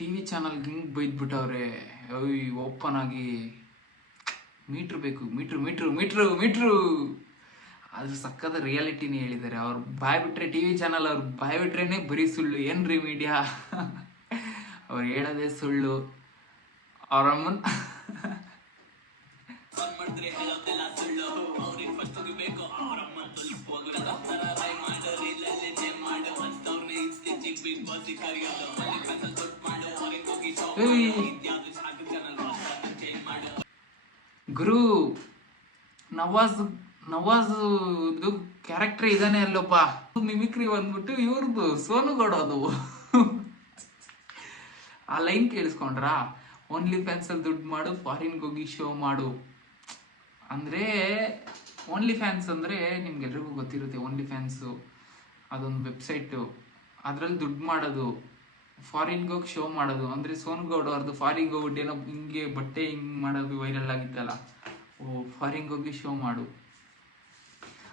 T V ಚಾನಲ್ಗೆ ಹಿಂಗೆ ಬೈದ್ಬಿಟ್ಟವ್ರೆ. Open ಆಗಿ ಮೀಟ್ರ್ ಬೇಕು, ಮೀಟ್ರು ಮೀಟ್ರು ಮೀಟ್ರು ಮೀಟ್ರು. ಅದು ಸಕ್ಕದ ರಿಯಾಲಿಟಿನೇ ಹೇಳಿದ್ದಾರೆ. ಅವ್ರು ಬಾಯ್ ಬಿಟ್ರೆ ಟಿ ವಿ ಚಾನಲ್, ಅವ್ರು ಬಾಯ್ ಬಿಟ್ರೇನೆ ಬರೀ ಸುಳ್ಳು. ಏನ್ರಿ ಮೀಡಿಯಾ, ಅವ್ರು ಹೇಳೋದೇ ಸುಳ್ಳು. ಅವರಮ್ಮನ್ ಗುರು ನವಾಜ್ದು ಕ್ಯಾರೆಕ್ಟರ್ ಇದಾನೆ ಅಲ್ಲಪ್ಪ. ಮಿಮಿಕ್ರಿ ಬಂದ್ಬಿಟ್ಟು ಇವ್ರದ್ದು ಸೋನು ಗೌಡ ಅದು. ಆ ಲೈನ್ ಕೇಳಿಸ್ಕೊಂಡ್ರಾ, ಓನ್ಲಿ ಫ್ಯಾನ್ಸಲ್ಲಿ ದುಡ್ಡು ಮಾಡು, ಫಾರಿನ್ಗೆ ಹೋಗಿ ಶೋ ಮಾಡು. ಅಂದರೆ ಓನ್ಲಿ ಫ್ಯಾನ್ಸ್ ಅಂದರೆ ನಿಮ್ಗೆಲ್ರಿಗೂ ಗೊತ್ತಿರುತ್ತೆ. ಓನ್ಲಿ ಫ್ಯಾನ್ಸು ಅದೊಂದು ವೆಬ್ಸೈಟು, ಅದರಲ್ಲಿ ದುಡ್ಡು ಮಾಡೋದು, ಫಾರಿನ್ಗೆ ಹೋಗಿ ಶೋ ಮಾಡೋದು. ಅಂದರೆ ಸೋನು ಗೌಡ ಅವ್ರದ್ದು ಫಾರಿನ್ಗೆ ಹೋಗ್ಬಿಟ್ಟು ಏನೋ ಹಿಂಗೆ ಬಟ್ಟೆ ಹಿಂಗೆ ಮಾಡೋದು ವೈರಲ್ ಆಗಿತ್ತಲ್ಲ. ಫಾರಿನ್ಗೆ ಹೋಗಿ ಶೋ ಮಾಡು.